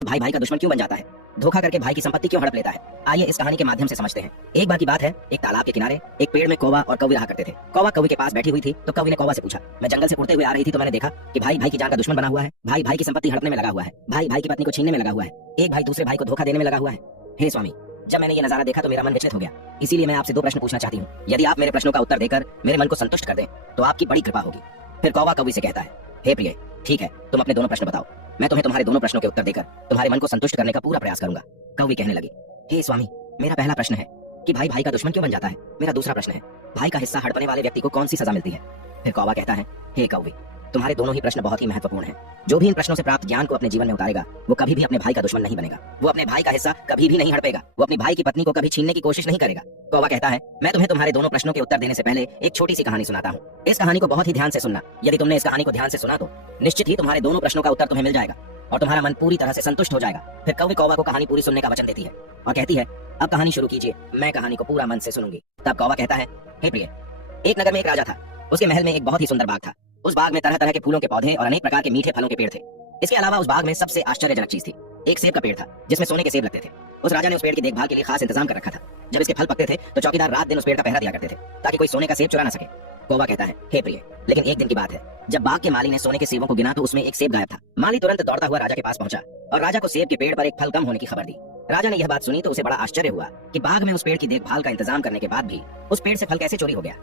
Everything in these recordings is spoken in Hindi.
भाई भाई का दुश्मन क्यों बन जाता है? धोखा करके भाई की संपत्ति क्यों हड़प लेता है? आइए इस कहानी के माध्यम से समझते हैं। एक बार की बात है, एक तालाब के किनारे एक पेड़ में कौवा और कौवी रहा करते थे। कौवा कौवी के पास बैठी हुई थी तो कौवी ने कौवा से पूछा, मैं जंगल से उड़ते हुए आ रही थी तो मैंने देखा कि भाई भाई की जान का दुश्मन बना हुआ है, भाई भाई की संपत्ति हड़पने में लगा हुआ है, भाई भाई की पत्नी को छीनने में लगा हुआ है, एक भाई दूसरे भाई को धोखा देने में लगा हुआ है। हे स्वामी, जब मैंने ये नजारा देखा तो मेरा मन विचलित हो गया। इसीलिए मैं आपसे दो प्रश्न पूछना चाहती हूँ। यदि आप मेरे प्रश्नों का उत्तर देकर मेरे मन को संतुष्ट कर दें तो आपकी बड़ी कृपा होगी। फिर कौवा कौवी से कहता है, हे प्रिय, ठीक है, तुम अपने दोनों प्रश्न बताओ, मैं तुम्हें तुम्हारे दोनों प्रश्नों के उत्तर देकर तुम्हारे मन को संतुष्ट करने का पूरा प्रयास करूंगा। कौवी कहने लगी, हे स्वामी, मेरा पहला प्रश्न है कि भाई भाई का दुश्मन क्यों बन जाता है। मेरा दूसरा प्रश्न है, भाई का हिस्सा हड़पने वाले व्यक्ति को कौन सी सजा मिलती है। फिर कौवा कहता है, हे कौवी, तुम्हारे दोनों ही प्रश्न बहुत ही महत्वपूर्ण हैं। जो भी इन प्रश्नों से प्राप्त ज्ञान को अपने जीवन में उतारेगा वो कभी भी अपने भाई का दुश्मन नहीं बनेगा, वो अपने भाई का हिस्सा कभी भी नहीं हड़पेगा, वो अपनी भाई की पत्नी को कभी छीनने की कोशिश नहीं करेगा। कौवा कहता है, मैं तुम्हें तुम्हारे दोनों प्रश्नों के उत्तर देने से पहले एक छोटी सी कहानी सुनाता हूँ। इस कहानी को बहुत ही ध्यान से सुनना। यदि तुमने इस कहानी को ध्यान से सुना तो निश्चित ही तुम्हारे दोनों प्रश्नों का उत्तर तुम्हें मिल जाएगा और तुम्हारा मन पूरी तरह से संतुष्ट हो जाएगा। फिर कौवी कौवा को कहानी पूरी सुनने का वचन देती है और कहती है, अब कहानी शुरू कीजिए, मैं कहानी को पूरा मन से सुनूंगी। तब कौवा कहता है, हे प्रिय, एक नगर में एक राजा था। उसके महल में एक बहुत ही सुंदर बाग था। उस बाग में तरह तरह के फूलों के पौधे और अनेक प्रकार के मीठे फलों के पेड़ थे। इसके अलावा उस बाग में सबसे आश्चर्यजनक चीज थी, एक सेब का पेड़ था जिसमें सोने के सेब लगते थे। उस राजा ने उस पेड़ की देखभाल के लिए खास इंतजाम कर रखा था। जब इसके फल पकते थे तो चौकीदार रात दिन उस पेड़ का पहरा दिया करते थे ताकि कोई सोने का सेब चुरा न सके। कौवा कहता है, हे प्रिय, लेकिन एक दिन की बात है, जब बाग के माली ने सोने के सेबों को गिना तो उसमें एक सेब गायब था। माली तुरंत दौड़ता हुआ राजा के पास पहुंचा और राजा को सेब के पेड़ पर एक फल कम होने की खबर दी। राजा ने यह बात सुनी तो उसे बड़ा आश्चर्य हुआ कि बाग में उस पेड़ की देखभाल का इंतजाम करने के बाद भी उस पेड़ से फल कैसे चोरी हो गया।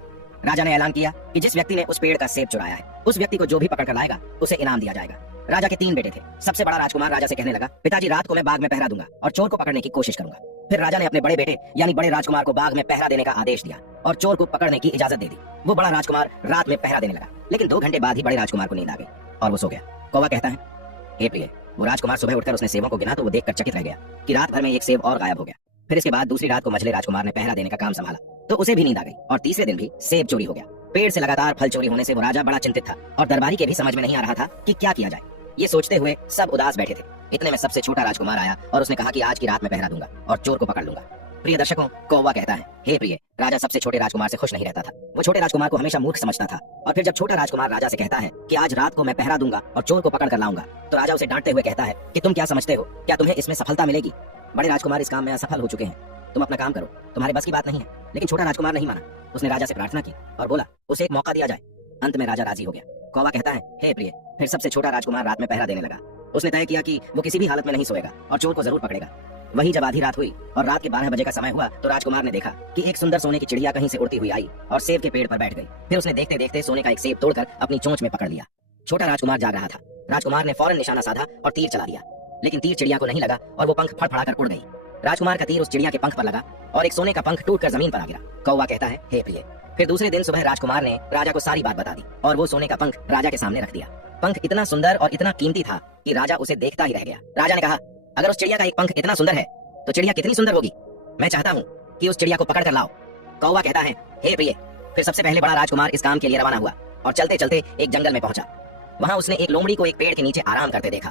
राजा ने ऐलान किया कि जिस व्यक्ति ने उस पेड़ का सेब चुराया है उस व्यक्ति को जो भी पकड़ कर लाएगा उसे इनाम दिया जाएगा। राजा के 3 बेटे थे। सबसे बड़ा राजकुमार राजा से कहने लगा, पिताजी, रात को मैं बाग में पहरा दूंगा और चोर को पकड़ने की कोशिश करूंगा। फिर राजा ने अपने बड़े बेटे यानी बड़े राजकुमार को बाग में पहरा देने का आदेश दिया और चोर को पकड़ने की इजाजत दे दी। वो बड़ा राजकुमार रात में पहरा देने लगा, लेकिन 2 घंटे बाद ही बड़े राजकुमार को नींद आ गई और वो सो गया। कौवा कहता है, हे प्रिय, वो राजकुमार सुबह उठकर उसने सेबों को गिना तो वो देखकर चकित रह गया कि रात भर में एक सेब और गायब हो गया। फिर इसके बाद दूसरी रात को मझले राजकुमार ने पहरा देने का काम संभाला तो उसे भी नींद आ गई और तीसरे दिन भी सेब चोरी हो गया। पेड़ से लगातार फल चोरी होने से वो राजा बड़ा चिंतित था और दरबारी के भी समझ में नहीं आ रहा था कि क्या किया जाए। ये सोचते हुए सब उदास बैठे थे। इतने में सबसे छोटा राजकुमार आया और उसने कहा कि आज की रात में पहरा दूंगा और चोर को पकड़ लूंगा। प्रिय दर्शकों, कौवा कहता है, हे प्रिय, राजा सबसे छोटे राजकुमार से खुश नहीं रहता था। वो छोटे राजकुमार को हमेशा मूर्ख समझता था और फिर जब छोटा राजकुमार राजा से कहता है कि आज रात को मैं पहरा दूंगा और चोर को पकड़ कर लाऊंगा तो राजा उसे डांटते हुए कहता है कि तुम क्या समझते हो, क्या तुम्हें इसमें सफलता मिलेगी? बड़े राजकुमार इस काम में असफल हो चुके हैं, तुम अपना काम करो, तुम्हारे बस की बात नहीं है। लेकिन छोटा राजकुमार नहीं माना। उसने राजा से प्रार्थना की और बोला उसे एक मौका दिया जाए। अंत में राजा राजी हो गया। कौवा कहता है, हे प्रिय, फिर सबसे छोटा राजकुमार रात में पहरा देने लगा। उसने तय किया कि वो किसी भी हालत में नहीं सोएगा और चोर को जरूर पकड़ेगा। वही जब आधी रात हुई और रात के 12 बजे का समय हुआ तो राजकुमार ने देखा कि एक सुंदर सोने की चिड़िया कहीं से उड़ती हुई आई और सेब के पेड़ पर बैठ गई। फिर उसने देखते देखते सोने का एक सेब तोड़कर अपनी चोंच में पकड़ लिया। छोटा राजकुमार जाग रहा था। राजकुमार ने फौरन निशाना साधा और तीर चला दिया, लेकिन तीर चिड़िया को नहीं लगा और वो पंख फड़फड़ाकर उड़ गई। राजकुमार का तीर उस चिड़िया के पंख पर लगा और एक सोने का पंख टूटकर जमीन पर आ गिरा। कौवा कहता है, हे प्रिय, फिर दूसरे दिन सुबह राजकुमार ने राजा को सारी बात बता दी और वो सोने का पंख राजा के सामने रख दिया। पंख इतना सुंदर और इतना कीमती था कि राजा उसे देखता ही रह गया। राजा ने कहा, अगर उस चिड़िया का एक पंख इतना सुंदर है तो चिड़िया कितनी सुंदर होगी। मैं चाहता हूँ कि उस चिड़िया को पकड़ कर लाओ। कौवा कहता है, हे प्रिय, फिर सबसे पहले बड़ा राजकुमार इस काम के लिए रवाना हुआ और चलते चलते एक जंगल में पहुंचा। वहां उसने एक लोमड़ी को एक पेड़ के नीचे आराम करते देखा।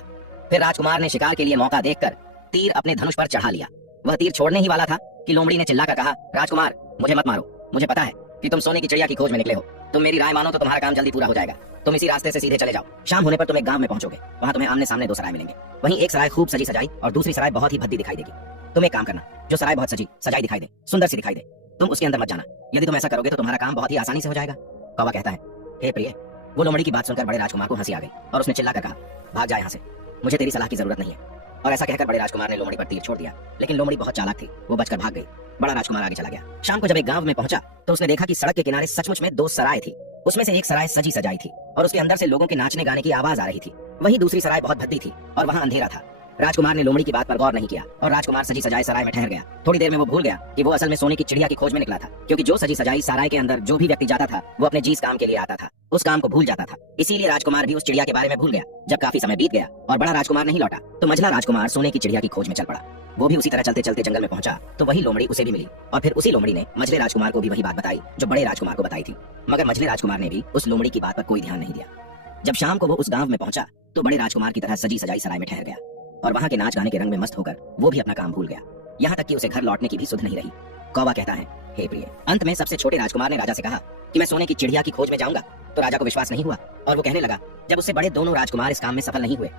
फिर राजकुमार ने शिकार के लिए मौका देखकर तीर अपने धनुष पर चढ़ा लिया। वह तीर छोड़ने ही वाला था कि लोमड़ी ने चिल्लाकर कहा, राजकुमार, मुझे मत मारो, मुझे पता है कि तुम सोने की चिड़िया की खोज में निकले हो। तुम मेरी राय मानो तो तुम्हारा काम जल्दी पूरा हो जाएगा। तुम इसी रास्ते से सीधे चले जाओ। शाम होने पर तुम एक गांव में पहुंचोगे। वहां तुम्हें आमने सामने 2 सराय मिलेंगे। वहीं एक सराय खूब सजी सजाई और दूसरी सराय बहुत ही भद्दी दिखाई देगी। तुम एक काम करना, जो सराय बहुत सजी सजाई दिखाई दे, सुंदर सी दिखाई दे, तुम उसके अंदर मत जाना। यदि तुम ऐसा करोगे तो तुम्हारा काम बहुत ही आसानी से हो जाएगा। कौवा कहता है, हे प्रिय, वो लोमड़ी की बात सुनकर बड़े राजकुमार को हंसी आ गई और उसने चिल्लाकर कहा, भाग जा यहाँ से, मुझे तेरी सलाह की जरूरत नहीं है। और ऐसा कहकर बड़े राजकुमार ने लोमड़ी पर तीर छोड़ दिया, लेकिन लोमड़ी बहुत चालाक थी, वो बचकर भाग गई। बड़ा राजकुमार आगे चला गया। शाम को जब एक गांव में पहुंचा तो उसने देखा कि सड़क के किनारे सचमुच में 2 सराय थी। उसमें से एक सराय सजी सजाई थी और उसके अंदर से लोगों के नाचने गाने की आवाज आ रही थी। वहीं दूसरी सराय बहुत भद्दी थी और वहां अंधेरा था। राजकुमार ने लोमड़ी की बात पर गौर नहीं किया और राजकुमार सजी सजाई सराय में ठहर गया। थोड़ी देर में वो भूल गया कि वो असल में सोने की चिड़िया की खोज में निकला था, क्योंकि जो सजी सजाई सराय के अंदर जो भी व्यक्ति जाता था वो अपने जीस काम के लिए आता था, उस काम को भूल जाता था। इसीलिए राजकुमार भी उस चिड़िया के बारे में भूल गया। जब काफी समय बीत गया और बड़ा राजकुमार नहीं लौटा तो मझला राजकुमार सोने की चिड़िया की खोज में चल पड़ा। वो भी उसी तरह चलते चलते जंगल में पहुंचा तो वही लोमड़ी उसे भी मिली और फिर उसी लोमड़ी ने मझले राजकुमार को भी वही बात बताई जो बड़े राजकुमार को बताई थी। मगर मझले राजकुमार ने भी उस लोमड़ी की बात पर कोई ध्यान नहीं दिया। जब शाम को वो उस गांव में पहुंचा तो बड़े राजकुमार की तरह सजी सजाई सराय में ठहर गया और वहां के नाच गाने के रंग में मस्त होकर वो भी अपना काम भूल गया। यहाँ तक कि उसे घर लौटने की भी सुध नहीं रही। कौवा कहता है, हे प्रिय, अंत में सबसे छोटे राजकुमार ने राजा से कहा कि मैं सोने की चिड़िया की खोज में जाऊंगा। तो राजा को विश्वास नहीं हुआ और वो कहने लगा, जब उससे बड़े दोनों राजकुमार इस काम में सफल नहीं हुए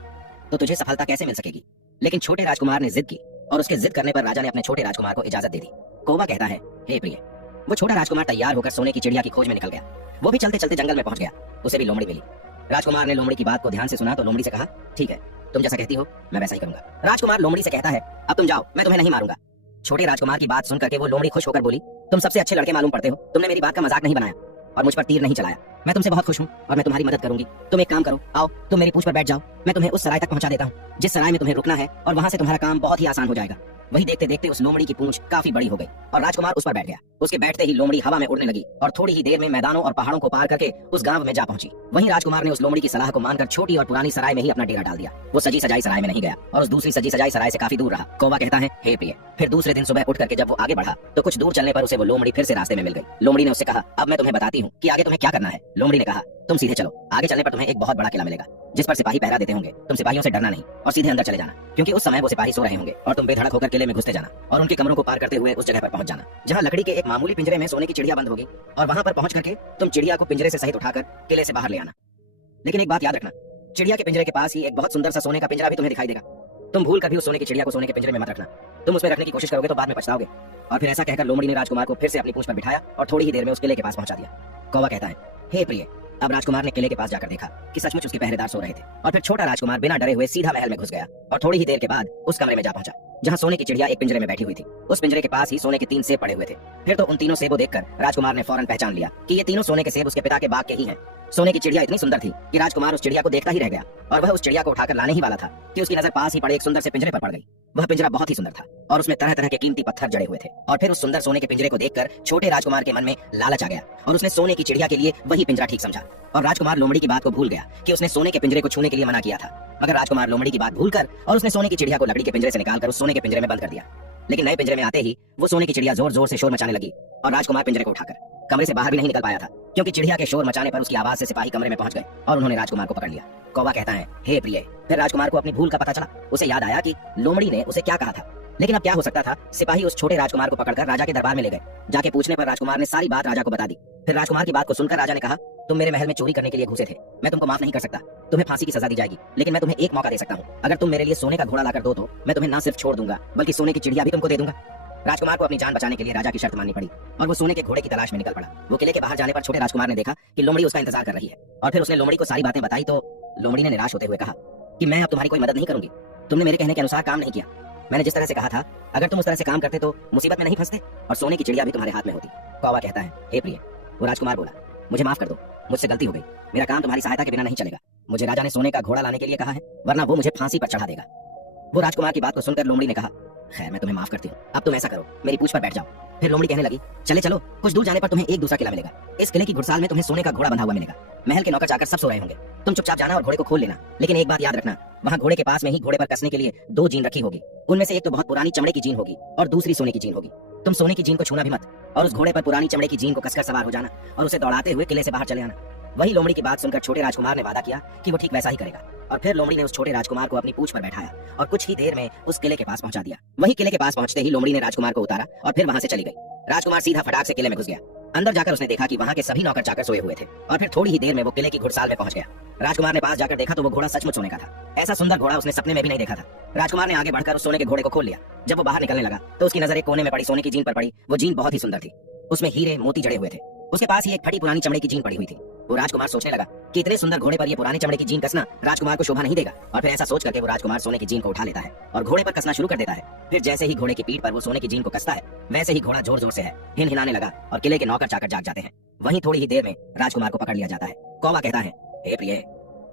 तो तुझे सफलता कैसे मिल सकेगी। लेकिन छोटे राजकुमार ने जिद की और उसके जिद करने पर राजा ने अपने छोटे राजकुमार को इजाजत दे दी। कौवा कहता है, हे प्रिय। वो छोटा राजकुमार तैयार होकर सोने की चिड़िया की खोज में निकल गया। वो भी चलते चलते जंगल में पहुंच गया। उसे भी लोमड़ी मिली। राजकुमार ने लोमड़ी की बात को ध्यान से सुना तो लोमड़ी से कहा, ठीक है, तुम जैसा कहती हो मैं वैसा ही करूंगा। राजकुमार लोमड़ी से कहता है, अब तुम जाओ, मैं तुम्हें नहीं मारूंगा। छोटे राजकुमार की बात सुनकर के वो लोमड़ी खुश होकर बोली, तुम सबसे अच्छे लड़के मालूम पड़ते हो। तुमने मेरी बात का मजाक नहीं बनाया और मुझ पर तीर नहीं चलाया। मैं तुमसे बहुत खुश हूँ और मैं तुम्हारी मदद करूंगी। तुम एक काम करो, आओ तुम मेरी पूंछ पर बैठ जाओ। मैं तुम्हें उस सराय तक पहुंचा देता हूँ जिस सराय में तुम्हें रुकना है, और वहां से तुम्हारा काम बहुत ही आसान हो जाएगा। वही देखते देखते उस लोमड़ी की पूंछ काफी बड़ी हो गई और राजकुमार उस पर बैठ गया। उसके बैठते ही लोमड़ी हवा में उड़ने लगी और थोड़ी ही देर में मैदानों और पहाड़ों को पार करके उस गांव में जा पहुंची। वहीं राजकुमार ने उस लोमड़ी की सलाह को मानकर छोटी और पुरानी सराय में ही अपना डेरा डाल दिया। वो सजी सजाई सराय में नहीं गया और उस दूसरी सजी सजाई सराय से काफी दूर रहा। कौवा कहता है, हे प्रिय। फिर दूसरे दिन सुबह उठ करके जब वो आगे बढ़ा तो कुछ दूर चलने पर उसे वो लोमड़ी फिर से रास्ते में मिल गई। लोमड़ी ने उससे कहा, अब मैं तुम्हें बताती हूँ कि आगे तुम्हें क्या करना है। लोमड़ी ने कहा, तुम सीधे चलो, आगे चलने पर तुम्हें एक बहुत बड़ा किला मिलेगा जिस पर सिपाही पहरा देते होंगे। तुम सिपाहियों से डरना नहीं और सीधे अंदर चले जाना, क्योंकि उस समय वो सिपाही सो रहे होंगे और तुम बेधड़क होकर किले में घुसते जाना और उनके कमरों को पार करते हुए उस जगह पर पहुंच जाना जहां लकड़ी के एक मामूली पिंजरे में सोने की चिड़िया बंद होगी, और वहां पर पहुंच करके तुम चिड़िया को पिंजरे से सहित उठाकर किले से बाहर ले आना। लेकिन एक बात याद रखना, चिड़िया के पिंजरे के पास ही एक बहुत सुंदर सा सोने का पिंजरा भी तुम्हें दिखाई देगा। तुम भूल कर भी उस सोने की चिड़िया को सोने के पिंजरे में मत रखना। तुम उसमें रखने की कोशिश करोगे तो बाद में पछताओगे। और फिर ऐसा कहकर लोमड़ी ने राजकुमार को फिर से अपनी पूंछ पर बिठाया और थोड़ी ही देर में उस किले के पास पहुंचा दिया। कौवा कहता है, हे प्रिय। अब राजकुमार ने किले के पास जाकर देखा कि सचमुच उसके पहरेदार सो रहे थे, और फिर छोटा राजकुमार बिना डरे हुए सीधा महल में घुस गया और थोड़ी ही देर के बाद उस कमरे में जा पहुंचा जहां सोने की चिड़िया एक पिंजरे में बैठी हुई थी। उस पिंजरे के पास ही सोने के 3 सेब पड़े हुए थे। फिर तो उन तीनों सेबों देखकर राजकुमार ने फौरन पहचान लिया कि ये तीनों सोने के सेब उसके पिता के बाग के ही हैं। सोने की चिड़िया इतनी सुंदर थी कि राजकुमार उस चिड़िया को देखता ही रह गया, और वह उस चिड़िया को उठाकर लाने ही वाला था कि उसकी नजर पास ही पड़े एक सुंदर से पिंजरे पर पड़ गई। वह पिंजरा बहुत ही सुंदर था और उसमें तरह तरह के कीमती पत्थर जड़े हुए थे। और फिर उस सुंदर सोने के पिंजरे को देखकर छोटे राजकुमार के मन में लालच आ गया और उसने सोने की चिड़िया के लिए वही पिंजरा ठीक समझा। और राजकुमार लोमड़ी की बात को भूल गया कि उसने सोने के पिंजरे को छूने के लिए मना किया था। मगर राजकुमार लोमड़ी की बात भूलकर और उसने सोने की चिड़िया को लकड़ी के पिंजरे से निकालकर उस सोने के पिंजरे में बंद कर दिया। लेकिन नए पिंजरे में आते ही वो सोने की चिड़िया जोर जोर से शोर मचाने लगी और राजकुमार पिंजरे को उठाकर कमरे से बाहर भी नहीं निकल पाया था, क्योंकि चिड़िया के शोर मचाने पर उसकी आवाज से सिपाही कमरे में पहुंच गए और उन्होंने राजकुमार को पकड़ लिया। कौवा कहता है, हे प्रिय। फिर राजकुमार को अपनी भूल का पता चला। उसे याद आया कि लोमड़ी ने उसे क्या कहा था। लेकिन अब क्या हो सकता था, सिपाही उस छोटे राजकुमार को पकड़कर राजा के दरबार में ले गए। जाके पूछने पर राजकुमार ने सारी बात राजा को बता दी। फिर राजकुमार की बात को सुनकर राजा ने कहा, तुम मेरे महल में चोरी करने के लिए घुसे थे, मैं तुमको माफ नहीं कर सकता। तुम्हें फांसी की सजा दी जाएगी, लेकिन मैं तुम्हें एक मौका दे सकता हूँ। अगर तुम मेरे लिए सोने का घोड़ा लाकर दो तो मैं तुम्हें न सिर्फ छोड़ दूंगा बल्कि सोने की चिड़िया भी तुमको दे दूंगा। राजकुमार को अपनी जान बचाने के लिए राजा की शर्त माननी पड़ी और वो सोने के घोड़े की तलाश में निकल पड़ा। वो किले के बाहर जाने पर छोटे राजकुमार ने देखा कि लोमड़ी उसका इंतजार कर रही है, और फिर उसने लोमड़ी को सारी बातें बताई तो लोमड़ी ने निराश होते हुए कहा कि मैं अब तुम्हारी कोई मदद नहीं करूंगी। तुमने मेरे कहने के अनुसार काम नहीं किया। मैंने जिस तरह से कहा था, अगर तुम उस तरह से काम करते तो मुसीबत में नहीं फंसते और सोने की चिड़िया भी तुम्हारे हाथ में होती। कौवा कहता है, हे प्रिय। वो राजकुमार बोला, मुझे माफ कर दो, मुझसे गलती हो गई। मेरा काम तुम्हारी सहायता के बिना नहीं चलेगा। मुझे राजा ने सोने का घोड़ा लाने के लिए कहा है, वरना वो मुझे फांसी पर चढ़ा देगा। वो राजकुमार की बात को सुनकर लोमड़ी ने कहा, खैर मैं तुम्हें माफ करती हूँ, अब तुम ऐसा करो, मेरी पूंछ पर बैठ जाओ। फिर लोमड़ी कहने लगी, चले चलो, कुछ दूर जाने पर तुम्हें एक दूसरा किला मिलेगा। इस किले की घुड़साल में तुम्हें सोने का घोड़ा बंधा हुआ मिलेगा। महल के नौकर चाकर सब सो रहे होंगे। तुम चुपचाप जाना और घोड़े को खोल लेना। लेकिन एक बात याद रखना, वहाँ घोड़े के पास में ही घोड़े पर कसने के लिए 2 जीन रखी होगी। उनमें से एक तो बहुत पुरानी चमड़े की जीन होगी और दूसरी सोने की जीन होगी। तुम सोने की जीन को छूना भी मत और उस घोड़े पर पुरानी चमड़े की जीन को कसकर सवार हो जाना और उसे दौड़ाते हुए किले से बाहर चले आना। वही लोमड़ी की बात सुनकर छोटे राजकुमार ने वादा किया कि वो ठीक वैसा ही करेगा। और फिर लोमड़ी ने उस छोटे राजकुमार को अपनी पूंछ पर बैठाया और कुछ ही देर में उस किले के पास पहुंचा दिया। वही किले के पास पहुंचते ही लोमड़ी ने राजकुमार को उतारा और फिर वहां से चली गई। राजकुमार सीधा फटाक से किले में घुस गया। अंदर जाकर उसने देखा कि वहां के सभी नौकर चाकर सोए हुए थे और फिर थोड़ी ही देर में वो किले की घुड़साल में पहुंच गया। राजकुमार ने पास जाकर देखा तो वो घोड़ा सचमुच सोने का था। ऐसा सुंदर घोड़ा उसने सपने में भी नहीं देखा था। राजकुमार ने आगे बढ़कर उस सोने के घोड़े को खोल लिया। जब वो बाहर निकलने लगा तो उसकी नजर एक कोने में पड़ी सोने की जीन पर पड़ी। वो जीन बहुत ही सुंदर थी, उसमें हीरे मोती जड़े हुए थे। उसके पास ही एक फटी पुरानी चमड़े की जीन पड़ी हुई थी। वो राजकुमार सोचने लगा कि इतने सुंदर घोड़े पर ये पुरानी चमड़े की जीन कसना राजकुमार को शोभा नहीं देगा। और फिर ऐसा सोच करके वो राजकुमार सोने की जीन को उठा लेता है और घोड़े पर कसना शुरू कर देता है। फिर जैसे ही घोड़े की पीठ पर वो सोने की जीन को कसता है, वैसे ही घोड़ा जोर जोर से हिलाने लगा और किले के नौकर चाकर जाग जाते हैं। वहीं थोड़ी ही देर में राजकुमार को पकड़ लिया जाता है। कौवा कहता है, हे प्रिय।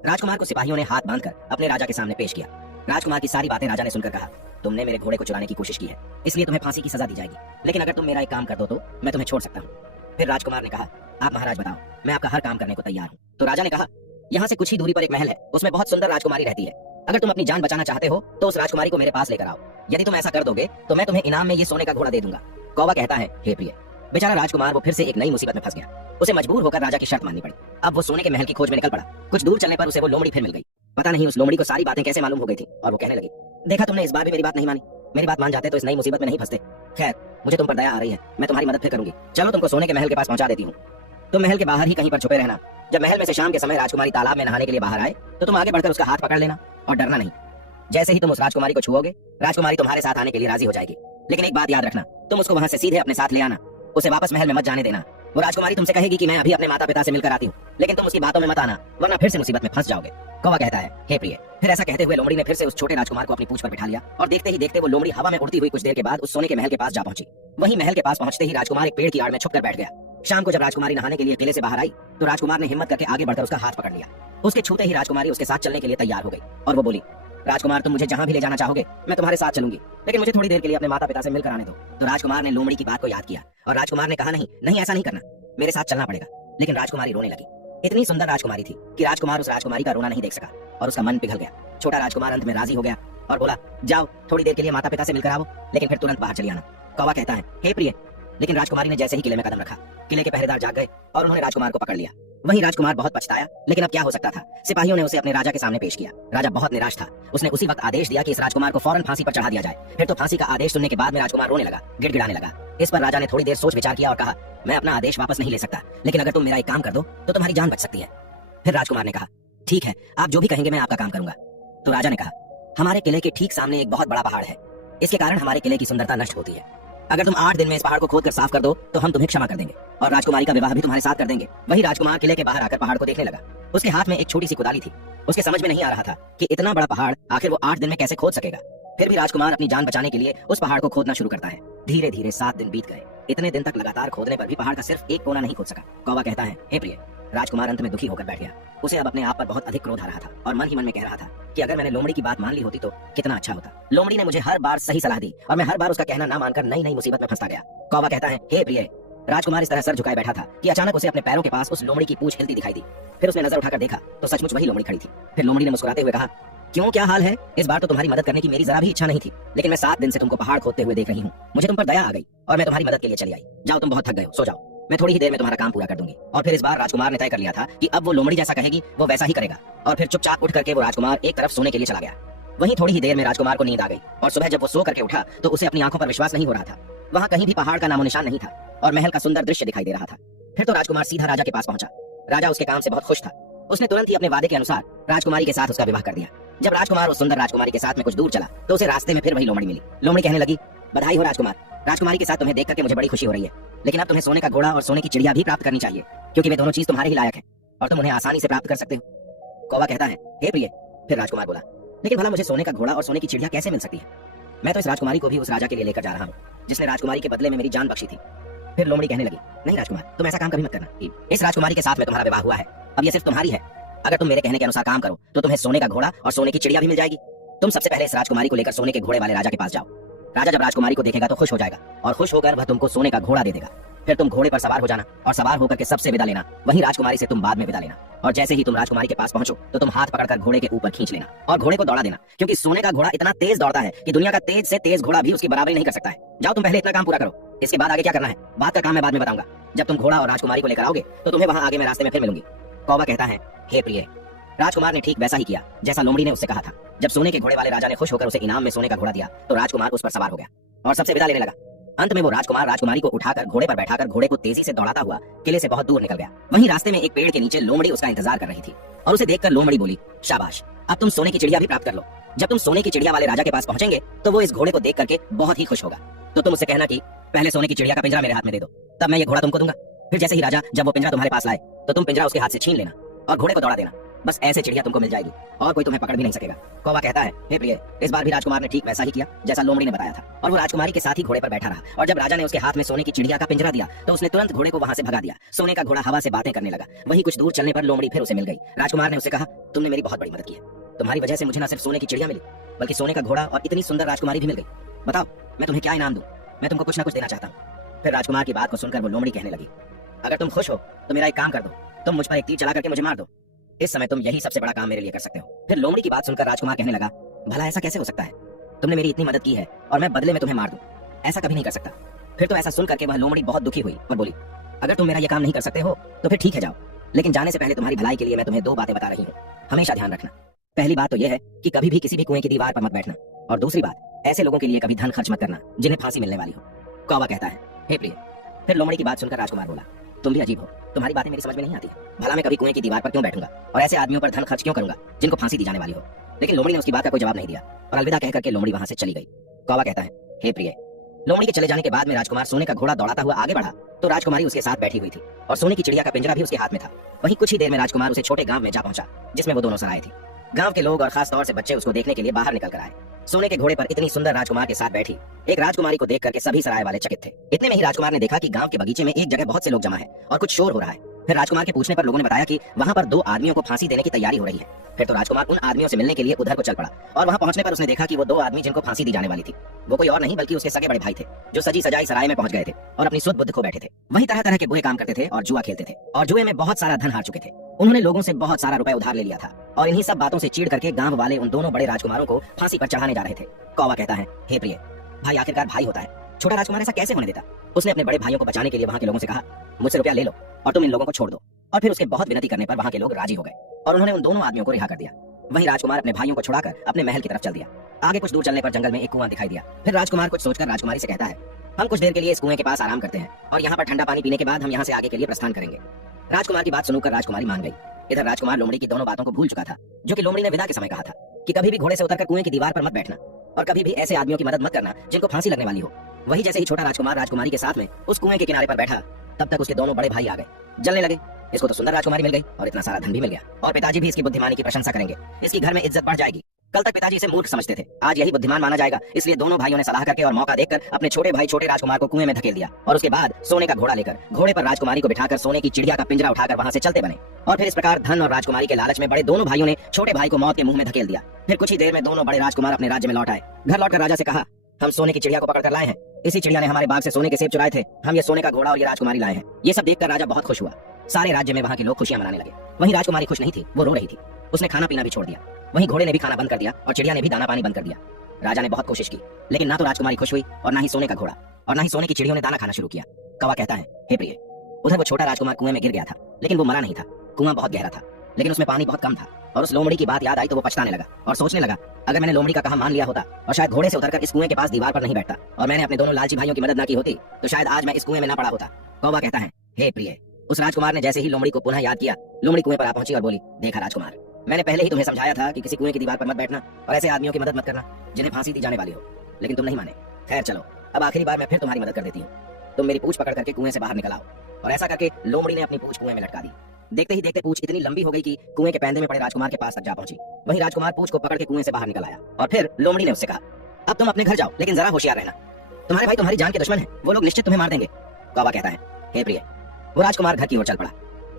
राजकुमार को सिपाहियों ने हाथ बांधकर अपने राजा के सामने पेश किया। राजकुमार की सारी बातें राजा ने सुनकर कहा, तुमने मेरे घोड़े को चुराने की कोशिश की है, इसलिए तुम्हें फांसी की सजा दी जाएगी। लेकिन अगर तुम मेरा एक काम कर दो तो मैं तुम्हें छोड़ सकता हूँ। फिर राजकुमार ने कहा, आप महाराज बताओ, मैं आपका हर काम करने को तैयार हूँ। तो राजा ने कहा, यहाँ से कुछ ही दूरी पर एक महल है, उसमें बहुत सुंदर राजकुमारी रहती है। अगर तुम अपनी जान बचाना चाहते हो तो उस राजकुमारी को मेरे पास लेकर आओ। यदि तुम ऐसा कर दोगे तो मैं तुम्हें इनाम में ये सोने का घोड़ा दे दूंगा। कौवा कहता है, हे प्रिय। बेचारा राजकुमार वो फिर से एक नई मुसीबत में फंस गया। उसे मजबूर होकर राजा की शर्त माननी पड़ी। अब वो सोने के महल की खोज में निकल पड़ा। कुछ दूर चलने पर उसे वो लोमड़ी फिर मिल गई। पता नहीं उस लोमड़ी को सारी बातें कैसे मालूम हो गई थी और वो कहने लगी, देखा तुमने, इस बार भी मेरी बात नहीं मानी। मेरी बात मान जाते तो इस नई मुसीबत में नहीं फंसते। खैर, मुझे तुम पर दया आ रही है, मैं तुम्हारी मदद फिर करूंगी। चलो, तुमको सोने के महल के पास पहुंचा देती हूँ। तुम महल के बाहर ही कहीं पर छुपे रहना। जब महल में से शाम के समय राजकुमारी तालाब में नहाने के लिए बाहर आए तो तुम आगे बढ़कर उसका हाथ पकड़ लेना और डरना नहीं। जैसे ही तुम उस राजकुमारी को छुओगे, राजकुमारी तुम्हारे साथ आने के लिए राजी हो जाएगी। लेकिन एक बात याद रखना, तुम उसको वहां से सीधे अपने साथ ले आना, उसे वापस महल में मत जाने देना। वो राजकुमारी तुमसे कहेगी कि मैं अभी अपने माता पिता से मिलकर आती हूँ, लेकिन तुम उसकी बातों में मत आना, वरना फिर से मुसीबत में फंस जाओगे। कौवा कहता है, हे प्रिय। फिर ऐसा कहते हुए लोमड़ी ने फिर से उस छोटे राजकुमार को अपनी पूंछ पर बिठा लिया और देखते ही देखते वो लोमड़ी हवा में उड़ती हुई कुछ देर के बाद उस सोने के महल के पास जा पहुंची। वहीं महल के पास पहुंचते ही राजकुमार एक पेड़ की आड़ में छुपकर बैठ गया। शाम को जब राजकुमारी नहाने के लिए किले से बाहर आई तो राजकुमार ने हिम्मत करके आगे बढ़कर उसका हाथ पकड़ लिया। उसके छूते ही राजकुमारी उसके साथ चलने के लिए तैयार हो गई और वो बोली, राजकुमार तुम मुझे जहां भी ले जाना चाहोगे मैं तुम्हारे साथ चलूंगी, लेकिन मुझे थोड़ी देर के लिए अपने माता पिता से मिलकर आने दो। तो राजकुमार ने लोमड़ी की बात को याद किया और राजकुमार ने कहा, नहीं नहीं, ऐसा नहीं करना, मेरे साथ चलना पड़ेगा। लेकिन राजकुमारी रोने लगी। इतनी सुंदर राजकुमारी थी कि राजकुमार उस राजकुमारी का रोना नहीं देख सका और उसका मन पिघल गया। छोटा राजकुमार अंत में राजी हो गया और बोला, जाओ थोड़ी देर के लिए माता पिता से मिलकर आओ, लेकिन फिर तुरंत बाहर चली आना। कौवा कहता है, हे प्रिय। लेकिन राजकुमारी ने जैसे ही किले में कदम रखा, किले के पहरेदार जाग गए और उन्होंने राजकुमार को पकड़ लिया। वहीं राजकुमार बहुत पछताया, लेकिन अब क्या हो सकता था। सिपाहियों ने उसे अपने राजा के सामने पेश किया। राजा बहुत निराश था। उसने उसी वक्त आदेश दिया कि इस राजकुमार को फौरन फांसी पर चढ़ा दिया जाए। फिर तो फांसी का आदेश सुनने के बाद में राजकुमार रोने लगा, गिड़गिड़ाने लगा। इस पर राजा ने थोड़ी देर सोच विचार किया और कहा, मैं अपना आदेश वापस नहीं ले सकता, लेकिन अगर तुम मेरा एक काम कर दो तो तुम्हारी जान बच सकती है। फिर राजकुमार ने कहा, ठीक है, आप जो भी कहेंगे मैं आपका काम करूंगा। तो राजा ने कहा, हमारे किले के ठीक सामने एक बहुत बड़ा पहाड़ है, इसके कारण हमारे किले की सुंदरता नष्ट होती है। अगर तुम 8 दिन में इस पहाड़ को खोदकर साफ कर दो तो हम तुम्हें क्षमा कर देंगे और राजकुमारी का विवाह भी तुम्हारे साथ कर देंगे। वही राजकुमार किले के बाहर आकर पहाड़ को देखने लगा। उसके हाथ में एक छोटी सी कुदाली थी। उसके समझ में नहीं आ रहा था कि इतना बड़ा पहाड़ आखिर वो 8 दिन में कैसे खोद सकेगा। फिर भी राजकुमार अपनी जान बचाने के लिए उस पहाड़ को खोदना शुरू करता है। धीरे धीरे 7 दिन बीत गए। इतने दिन तक लगातार खोदने पर भी पहाड़ का सिर्फ एक कोना नहीं खोद सका। कौवा कहता है, हे प्रिय। राजकुमार अंत में दुखी होकर बैठ गया। उसे अब अपने आप पर बहुत अधिक क्रोध आ रहा था और मन ही मन में कह रहा था कि अगर मैंने लोमड़ी की बात मान ली होती तो कितना अच्छा होता। लोमड़ी ने मुझे हर बार सही सलाह दी और मैं हर बार उसका कहना ना मानकर नई नई मुसीबत में फंसता गया। कौवा कहता है, हे प्रिय। राजकुमार इस तरह सर झुकाए बैठा था कि अचानक उसे अपने पैरों के पास उस लोमड़ी की पूंछ हिलती दिखाई दी। फिर उसने नजर उठाकर देखा तो सचमुच वही लोमड़ी खड़ी थी। फिर लोमड़ी ने मुस्कुराते हुए कहा, क्यों, क्या हाल है? इस बार तो तुम्हारी मदद करने की मेरी जरा भी इच्छा नहीं थी, लेकिन मैं 7 दिन से तुमको पहाड़ खोदते हुए देख रही हूँ। मुझे तुम पर दया आ गई और मैं तुम्हारी मदद के लिए चली आई। जाओ, तुम बहुत थक गए हो, सो जाओ, मैं थोड़ी ही देर में तुम्हारा काम पूरा कर दूंगी। और फिर इस बार राजकुमार ने तय कर लिया था कि अब वो लोमड़ी जैसा कहेगी वो वैसा ही करेगा। और फिर चुपचाप उठ करके वो राजकुमार एक तरफ सोने के लिए चला गया। वहीं थोड़ी ही देर में राजकुमार को नींद आ गई और सुबह जब वो सो करके उठा तो उसे अपनी आंखों पर विश्वास नहीं हो रहा था। वहाँ कहीं भी पहाड़ का नामो निशान नहीं था और महल का सुंदर दृश्य दिखाई दे रहा था। फिर तो राजकुमार सीधा राजा के पास पहुंचा। राजा उसके काम से बहुत खुश था। उसने तुरंत ही अपने वादे के अनुसार राजकुमारी के साथ उसका विवाह कर दिया। जब राजकुमार उस सुंदर राजकुमारी के साथ में कुछ दूर चला तो उसे रास्ते में फिर वही लोमड़ी मिली। लोमड़ी कहने लगी, बधाई हो राजकुमार। राजकुमारी के साथ तुम्हें देख करके मुझे बड़ी खुशी हो रही है, लेकिन अब तुम्हें सोने का घोड़ा और सोने की चिड़िया भी प्राप्त करनी चाहिए, क्योंकि वे दोनों चीज तुम्हारे ही लायक है और तुम उन्हें आसानी से प्राप्त कर सकते हो। कौवा कहता है, हे प्रिय। फिर राजकुमार बोला, लेकिन भला मुझे सोने का घोड़ा और सोने की चिड़िया कैसे मिल सकती है? मैं तो इस राजकुमारी को भी उस राजा के लिए लेकर जा रहा हूँ जिसने राजकुमारी के बदले में मेरी जान बख्शी थी। फिर लोमड़ी कहने लगी, नहीं राजकुमार, तुम ऐसा काम कभी मत करना। इस राजकुमारी के साथ में तुम्हारा विवाह हुआ है, अब ये सिर्फ तुम्हारी है। अगर तुम मेरे कहने के अनुसार काम करो तो तुम्हें सोने का घोड़ा और सोने की चिड़िया भी मिल जाएगी। तुम सबसे पहले इस राजकुमारी को लेकर सोने के घोड़े वाले राजा के पास जाओ। राजा जब राजकुमारी को देखेगा तो खुश हो जाएगा और खुश होकर वह तुमको सोने का घोड़ा दे देगा। फिर तुम घोड़े पर सवार हो जाना और सवार होकर के सबसे विदा लेना। वहीं राजकुमारी से तुम बाद में विदा लेना और जैसे ही तुम राजकुमारी के पास पहुंचो तो तुम हाथ पकड़कर घोड़े के ऊपर खींच लेना और घोड़े को दौड़ा देना, क्योंकि सोने का घोड़ा इतना तेज दौड़ता है कि दुनिया का तेज से तेज घोड़ा भी उसकी बराबरी नहीं कर सकता है। जाओ, तुम पहले इतना काम पूरा करो, इसके बाद आगे क्या करना है बात का काम मैं बाद में बताऊंगा। जब तुम घोड़ा और राजकुमारी को लेकर आओगे तो तुम्हें वहां आगे मैं रास्ते में फिर मिलूंगी। कौवा कहता है, हे प्रिय। राजकुमार ने ठीक वैसा ही किया जैसा लोमड़ी ने उससे कहा था। जब सोने के घोड़े वाले राजा ने खुश होकर उसे इनाम में सोने का घोड़ा दिया तो राजकुमार उस पर सवार हो गया और सबसे विदा लेने लगा। अंत में वो राजकुमार राजकुमारी को उठाकर घोड़े पर बैठाकर घोड़े को तेजी से दौड़ाता हुआ किले से बहुत दूर निकल गया। वहीं रास्ते में एक पेड़ के नीचे लोमड़ी उसका इंतजार कर रही थी और उसे देखकर लोमड़ी बोली, शाबाश, अब तुम सोने की चिड़िया भी प्राप्त कर लो। जब तुम सोने की चिड़िया वाले राजा के पास पहुंचेंगे तो वो इस घोड़े को देख करके बहुत ही खुश होगा। तो तुम उससे कहना कि पहले सोने की चिड़िया का पिंजरा मेरे हाथ में दे दो, तब मैं ये घोड़ा तुमको दूंगा। फिर जैसे ही राजा जब वो पिंजरा तुम्हारे पास लाए तो तुम पिंजरा उसके हाथ से छीन लेना और घोड़े को दौड़ा देना। बस ऐसे चिड़िया तुमको मिल जाएगी और कोई तुम्हें पकड़ भी नहीं सकेगा। कौवा कहता है, हे प्रिय। इस बार भी राजकुमार ने ठीक वैसा ही किया जैसा लोमड़ी ने बताया था और वो राजकुमारी के साथ ही घोड़े पर बैठा रहा। और जब राजा ने उसके हाथ में सोने की चिड़िया का पिंजरा दिया तो उसने तुरंत घोड़े को वहां से भगा दिया। सोने का घोड़ा हवा से बातें करने लगा। वहीं कुछ दूर चलने पर लोमड़ी फिर उसे मिल गई। राजकुमार ने उससे कहा, तुमने मेरी बहुत बड़ी मदद की है, तुम्हारी वजह से मुझे न सिर्फ सोने की चिड़िया मिली बल्कि सोने का घोड़ा और इतनी सुंदर राजकुमारी भी मिल गई। बताओ मैं तुम्हें क्या इनाम दूं? मैं तुमको कुछ न कुछ देना चाहता हूँ। फिर राजकुमार की बात को सुनकर वो लोमड़ी कहने लगी, अगर तुम खुश हो तो मेरा एक काम कर दो, तुम मुझ पर एक तीर चला करके मुझे मार दो। इस समय तुम यही सबसे बड़ा काम मेरे लिए कर सकते हो। फिर लोमड़ी की बात सुनकर राजकुमार कहने लगा, भला ऐसा कैसे हो सकता है? तुमने मेरी इतनी मदद की है और मैं बदले में तुम्हें मार दूं, ऐसा कभी नहीं कर सकता। फिर तो ऐसा सुन करके वह लोमड़ी बहुत दुखी हुई और बोली, अगर तुम मेरा ये काम नहीं कर सकते हो तो फिर ठीक है, जाओ, लेकिन जाने से पहले तुम्हारी भलाई के लिए मैं तुम्हें 2 बातें बता रही हूँ, हमेशा ध्यान रखना। पहली बात तो यह है कि कभी भी किसी भी कुएं की दीवार पर मत बैठना और दूसरी बात, ऐसे लोगों के लिए कभी धन खर्च मत करना जिन्हें फांसी मिलने वाली हो। कौवा कहता है, हे प्रिय। फिर लोमड़ी की बात सुनकर राजकुमार बोला, तुम भी अजीब हो, तुम्हारी बातें मेरी समझ में नहीं आती है। भला मैं कभी कुएं की दीवार पर क्यों बैठूंगा और ऐसे आदमियों पर धन खर्च क्यों करूंगा जिनको फांसी दी जाने वाली हो? लेकिन लोमड़ी ने उसकी बात का कोई जवाब नहीं दिया और अलविदा कह करके लोमड़ी वहां से चली गई। कौवा कहता है, हे प्रिय। लोमड़ी के चले जाने के बाद में राजकुमार सोने का घोड़ा दौड़ाता हुआ आगे बढ़ा तो राजकुमारी उसके साथ बैठी हुई थी और सोने की चिड़िया का पिंजरा भी उसके हाथ में था। वहीं कुछ ही देर में राजकुमार उसे छोटे गांव में जा पहुंचा जिसमें वो दोनों सराय थी। गांव के लोग और खास तौर से बच्चे उसको देखने के लिए बाहर निकल कर आए। सोने के घोड़े पर इतनी सुंदर राजकुमार के साथ बैठी एक राजकुमारी को देख करके सभी सराय वाले चकित थे। इतने में ही राजकुमार ने देखा कि गांव के बगीचे में एक जगह बहुत से लोग जमा है और कुछ शोर हो रहा है। फिर राजकुमार के पूछने पर लोगों ने बताया कि वहां पर 2 आदमियों को फांसी देने की तैयारी हो रही है। फिर तो राजकुमार उन आदमियों से मिलने के लिए उधर को चल पड़ा और वहां पहुंचने पर उसने देखा कि वो 2 आदमी जिनको फांसी दी जाने वाली थी वो कोई और नहीं बल्कि उसके सगे बड़े भाई थे जो सजी सजाई सराय में पहुंच गए थे और अपनी सुध बुद्ध खो बैठे थे। वहीं तरह तरह के बुरे काम करते थे और जुआ खेलते थे और जुए में बहुत सारा धन हार चुके थे। उन्होंने लोगों से बहुत सारा रुपए उधार ले लिया था और इन्हीं सब बातों से चिढ़ करके गांव वाले उन दोनों बड़े राजकुमारों को फांसी पर चढ़ाने जा रहे थे। कौवा कहता है, हे प्रिय। भाई आखिरकार भाई होता है, छोटा राजकुमार ऐसा कैसे होने देता। उसने अपने बड़े भाइयों को बचाने के लिए वहां के लोगों से कहा, मुझसे रुपया ले लो और तुम इन लोगों को छोड़ दो। और फिर उसके बहुत विनती करने पर वहां के लोग राजी हो गए और उन्होंने उन दोनों आदमियों को रिहा कर दिया। वहीं राजकुमार अपने भाइयों को छुड़ाकर अपने महल की तरफ चल दिया। आगे कुछ दूर चलने पर जंगल में एक कुआं दिखाई दिया। फिर राजकुमार कुछ सोचकर राजकुमारी से कहता है, हम कुछ देर के लिए इस कुएं के पास आराम करते हैं और यहाँ पर ठंडा पानी पीने के बाद हम यहाँ से आगे के लिए प्रस्थान करेंगे। राजकुमार की बात सुनकर राजकुमारी मान गई। इधर राजकुमार लोमड़ी की दोनों बातों को भूल चुका था जो कि लोमड़ी ने विदा के समय कहा था कि कभी भी घोड़े से उतरकर कुएं की दीवार पर मत बैठना और कभी भी ऐसे आदमियों की मदद मत करना जिनको फांसी लगने वाली हो। वही जैसे ही छोटा राजकुमार राजकुमारी के साथ में उस कुएं के किनारे पर बैठा तब तक उसके दोनों बड़े भाई आ गए। जलने लगे। इसको तो सुंदर राजकुमारी मिल गई और इतना सारा धन भी मिल गया और पिताजी भी इसकी बुद्धिमानी की प्रशंसा करेंगे। इसकी घर में इज्जत बढ़ जाएगी। कल तक पिताजी इसे मूर्ख समझते थे, आज यही बुद्धिमान माना जाएगा। इसलिए दोनों भाइयों ने सलाह करके और मौका देखकर अपने छोटे भाई छोटे राजकुमार को कुएं में धकेल दिया और उसके बाद सोने का घोड़ा लेकर घोड़े पर राजकुमारी को बिठाकर सोने की चिड़िया का पिंजरा उठाकर वहां से चलते बने। और फिर इस प्रकार धन और राजकुमारी के लालच में बड़े दोनों भाइयों ने छोटे भाई को मौत के मुंह में धकेल दिया। फिर कुछ ही देर में दोनों बड़े राजकुमार अपने राज्य में लौट आए। घर लौटकर राजा से कहा, हम सोने की चिड़िया को पकड़कर लाए हैं। इसी चिड़िया ने हमारे बाग से सोने के सेब चुराए थे। हम ये सोने का घोड़ा और ये राजकुमारी लाए हैं। ये सब देखकर राजा बहुत खुश हुआ। सारे राज्य में वहां के लोग खुशियां मनाने लगे। वहीं राजकुमारी खुश नहीं थी, वो रो रही थी। उसने खाना पीना भी छोड़ दिया। वहीं घोड़े ने भी खाना बंद कर दिया और चिड़िया ने भी दाना पानी बंद कर दिया। राजा ने बहुत कोशिश की लेकिन ना तो राजकुमारी खुश हुई और ना ही सोने का घोड़ा और ना ही सोने की चिड़ियों ने दाना खाना शुरू किया। कौवा कहता है, हे प्रिय। उधर वो छोटा राजकुमार कुएं में गिर गया था लेकिन वो मरा नहीं था। कुआं बहुत गहरा था लेकिन उसमें पानी बहुत कम था और उस लोमड़ी की बात याद आई तो वो पछताने लगा और सोचने लगा, अगर मैंने लोमड़ी का कहा मान लिया होता और शायद घोड़े से उतरकर इस कुएं के पास दीवार पर नहीं बैठता और मैंने अपने दोनों लालची भाइयों की मदद ना की होती तो शायद आज मैं इस कुएं में ना पड़ा होता। कौवा कहता है, हे प्रिय। उस राजकुमार ने जैसे ही लोमड़ी को पुनः याद किया, लोमड़ी कुएं पर आ पहुंची और बोली, देखा राजकुमार, मैंने पहले ही तुम्हें समझाया था कि किसी कुएं की दीवार पर मत बैठना और ऐसे आदमियों की मदद मत करना जिन्हें फांसी दी जाने वाली हो, लेकिन तुम नहीं माने। खैर चलो, अब आखिरी बार मैं फिर तुम्हारी मदद कर देती हूँ। तुम मेरी पूंछ पकड़ करके कुएं से बाहर निकल आओ। और ऐसा करके लोमड़ी ने अपनी पूंछ कुएं में लटका दी। देखते ही देखते पूंछ इतनी लंबी हो गई कि कुएं के पैंदे में पड़े राजकुमार के पास तक जा पहुंची। वहीं राजकुमार पूंछ को पकड़ के कुएं से बाहर निकल आया और फिर लोमड़ी ने उससे कहा, अब तुम अपने घर जाओ लेकिन जरा होशियार रहना। तुम्हारे भाई तुम्हारी जान के दुश्मन है, वो लोग निश्चित तुम्हें मार देंगे। कौवा कहता है, हे प्रिय। वो राजकुमार घर की ओर चल पड़ा।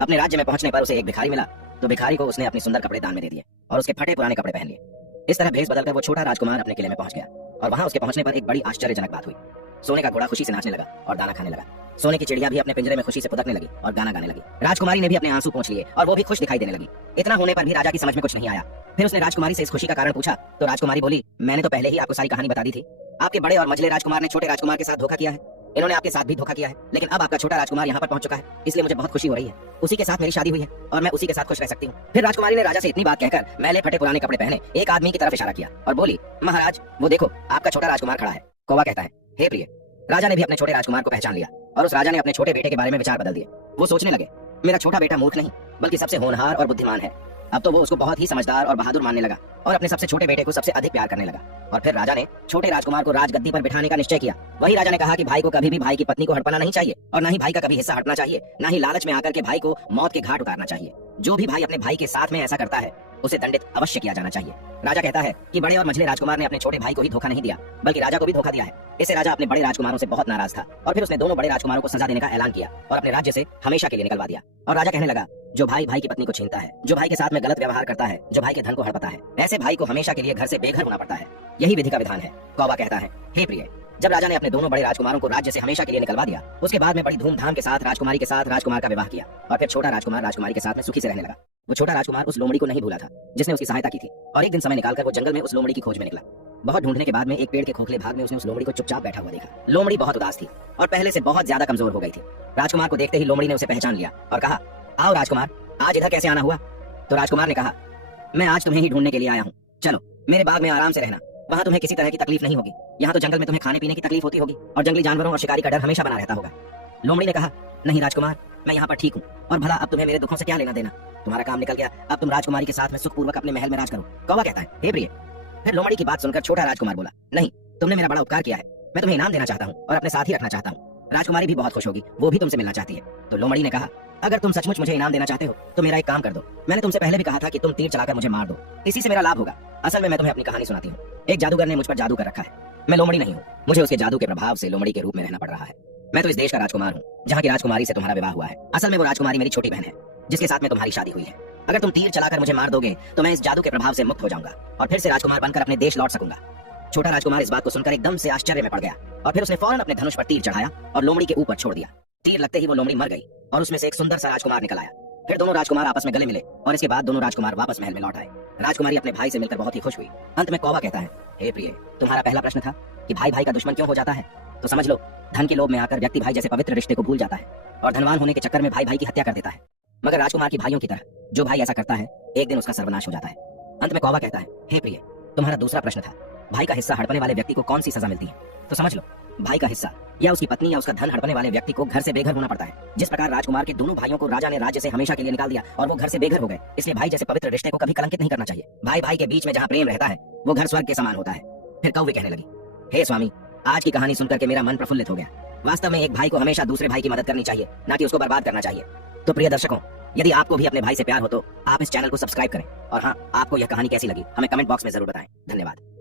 अपने राज्य में पहुंचने पर उसे एक भिखारी मिला तो भिखारी को उसने अपने सुंदर कपड़े दान में दे दिए और उसके फटे पुराने कपड़े पहन लिए। इस तरह भेष बदलकर वो छोटा राजकुमार अपने किले में पहुंच गया और वहां उसके पहुंचने पर एक बड़ी आश्चर्यजनक बात हुई। सोने का घोड़ा खुशी से नाचने लगा और दाना खाने लगा। सोने की चिड़िया भी अपने पिंजरे में खुशी से फुदकने लगी और गाना गाने लगी। राजकुमारी ने भी अपने आंसू पोंछ लिए और वो भी खुश दिखाई देने लगी। इतना होने पर भी राजा की समझ में कुछ नहीं आया। फिर उसने राजकुमारी से इस खुशी का कारण पूछा तो राजकुमारी बोली, मैंने तो पहले ही आपको सारी कहानी बता दी थी। आपके बड़े और मझले राजकुमार ने छोटे राजकुमार के साथ धोखा किया है। इन्होंने आपके साथ भी धोखा किया है लेकिन अब आपका छोटा राजकुमार यहाँ पर पहुंच चुका है, इसलिए मुझे बहुत खुशी हो रही है। उसी के साथ मेरी शादी हुई है और मैं उसी के साथ खुश रह सकती हूँ। फिर राजकुमारी ने राजा से इतनी बात कहकर मैले फटे पुराने कपड़े पहने एक आदमी की तरफ इशारा किया और बोली, महाराज वो देखो आपका छोटा राजकुमार खड़ा है। कौवा कहता है, हे प्रिय। राजा ने भी अपने छोटे राजकुमार को पहचान लिया और उस राजा ने अपने छोटे बेटे के बारे में विचार बदल दिए। वो सोचने लगे, मेरा छोटा बेटा मूर्ख नहीं बल्कि सबसे होनहार और बुद्धिमान है। अब तो वो उसको बहुत ही समझदार और बहादुर मानने लगा और अपने सबसे छोटे बेटे को सबसे अधिक प्यार करने लगा। और फिर राजा ने छोटे राजकुमार को राजगद्दी पर बिठाने का निश्चय किया। वही राजा ने कहा कि भाई को कभी भी भाई की पत्नी को हड़पना नहीं चाहिए और ना ही भाई का कभी हिस्सा हटना चाहिए, ना ही लालच में आकर के भाई को मौत के घाट उतारना चाहिए। जो भी भाई अपने भाई के साथ में ऐसा करता है उसे दंडित अवश्य किया जाना चाहिए। राजा कहता है कि बड़े और मझले राजकुमार ने अपने छोटे भाई को ही धोखा नहीं दिया बल्कि राजा को भी धोखा दिया है। इससे राजा अपने बड़े राजकुमारों से बहुत नाराज था और फिर उसने दोनों बड़े राजकुमारों को सजा देने का ऐलान किया और अपने राज्य से हमेशा के लिए निकलवा दिया। और राजा कहने लगा, जो भाई भाई की पत्नी को छीनता है, जो भाई के साथ में गलत व्यवहार करता है, जो भाई के धन को हड़पता है, ऐसे भाई को हमेशा के लिए घर से बेघर होना पड़ता है। यही विधि का विधान है। कौवा कहता है, हे प्रिय। जब राजा ने अपने दोनों बड़े राजकुमारों को राज्य से हमेशा के लिए निकलवा दिया उसके बाद में बड़ी धूमधाम के साथ राजकुमारी के साथ राजकुमार का विवाह किया और फिर छोटा राजकुमार राजकुमारी के साथ में सुखी से रहने लगा। वो छोटा राजकुमार उस लोमड़ी को नहीं भूला था जिसने उसकी सहायता की थी और एक दिन समय निकालकर वो जंगल में उस लोमड़ी की खोज में निकला। बहुत ढूंढने के बाद में एक पेड़ के खोखले भाग में उसने उस लोमड़ी को चुपचाप बैठा हुआ देखा। लोमड़ी बहुत उदास थी और पहले से बहुत ज्यादा कमजोर हो गई थी। राजकुमार को देखते ही लोमड़ी ने उसे पहचान लिया और कहा, आओ राजकुमार, आज इधर कैसे आना हुआ? तो राजकुमार ने कहा, मैं आज तुम्हें ही ढूंढने के लिए आया हूँ। चलो मेरे बाग में आराम से रहना, वहाँ तुम्हें किसी तरह की तकलीफ नहीं होगी। यहाँ तो जंगल में तुम्हें खाने पीने की तकलीफ होती होगी और जंगली जानवरों और शिकारी का डर हमेशा बना रहता होगा। लोमड़ी ने कहा, नहीं राजकुमार, मैं यहाँ पर ठीक हूँ, और भला अब तुम्हें मेरे दुखों से क्या लेना देना? तुम्हारा काम निकल गया, अब तुम राजकुमारी के साथ में सुखपूर्वक अपने महल में राज करो। कौवा कहता है, हे प्रिय। फिर लोमड़ी की बात सुनकर छोटा राजकुमार बोला, नहीं, तुमने मेरा बड़ा उपकार किया है, मैं तुम्हें इनाम देना चाहता हूँ और अपने साथ ही रखना चाहता हूँ। राजकुमारी भी बहुत खुश होगी, वो भी तुमसे मिलना चाहती है। तो लोमड़ी ने कहा, अगर तुम सचमुच मुझे इनाम देना चाहते हो तो मेरा एक काम कर दो। मैंने तुमसे पहले भी कहा था कि तुम तीर चलाकर मुझे मार दो, इसी से मेरा लाभ होगा। असल में मैं तुम्हें अपनी कहानी सुनाती हूँ। एक जादूगर ने मुझ पर जादू कर रखा है। मैं लोमड़ी नहीं हूँ, मुझे उसके जादू के प्रभाव से लोमड़ी के रूप में रहना पड़ रहा है। मैं तो इस देश का राजकुमार हूँ जहाँ की राजकुमारी से तुम्हारा विवाह हुआ है। असल में वो राजकुमारी मेरी छोटी बहन है जिसके साथ में तुम्हारी शादी हुई है। अगर तुम तीर चलाकर मुझे मार दोगे तो मैं इस जादू के प्रभाव से मुक्त हो जाऊंगा और फिर से राजकुमार बनकर अपने देश लौट सकूंगा। छोटा राजकुमार इस बात को सुनकर एकदम से आश्चर्य में पड़ गया और फिर उसने फौरन अपने धनुष पर तीर चढ़ाया और लोमड़ी के ऊपर छोड़ दिया। तीर लगते ही वो लोमड़ी मर गई और उसमें से एक सुंदर सा राजकुमार निकल आया। फिर दोनों राजकुमार आपस में गले मिले और इसके बाद दोनों राजकुमार वापस महल में लौट आए। राजकुमारी अपने भाई से मिलकर बहुत ही खुश हुई। अंत में कौवा कहता है, हे प्रिय, तुम्हारा पहला प्रश्न था कि भाई भाई का दुश्मन क्यों हो जाता है, तो समझ लो, धन के लोभ में आकर व्यक्ति भाई जैसे पवित्र रिश्ते को भूल जाता है और धनवान होने के चक्कर में भाई भाई की हत्या कर देता है। मगर राजकुमार की भाइयों की तरह जो भाई ऐसा करता है, एक दिन उसका सर्वनाश हो जाता है। अंत में कौवा कहता है, हे प्रिय, तुम्हारा दूसरा प्रश्न था, भाई का हिस्सा हड़पने वाले व्यक्ति को कौन सी सजा मिलती है, तो समझ लो, भाई का हिस्सा या उसकी पत्नी या उसका धन हड़पने वाले व्यक्ति को घर से बेघर होना पड़ता है। जिस प्रकार राजकुमार के दोनों भाइयों को राजा ने राज्य से हमेशा के लिए निकाल दिया और वो घर से बेघर हो गए, इसलिए भाई जैसे पवित्र रिश्ते को कभी कलंकित नहीं करना चाहिए। भाई भाई के बीच में जहाँ प्रेम रहता है वो घर स्वर्ग के समान होता है। फिर कौवे कहने लगी, हे स्वामी, आज की कहानी सुनकर के मेरा मन प्रफुल्लित हो गया। वास्तव में एक भाई को हमेशा दूसरे भाई की मदद करनी चाहिए, ना कि उसको बर्बाद करना चाहिए। तो प्रिय दर्शकों, यदि आपको भी अपने भाई से प्यार हो तो आप इस चैनल को सब्सक्राइब करें और हाँ, आपको यह कहानी कैसी लगी हमें कमेंट बॉक्स में जरूर बताएं। धन्यवाद।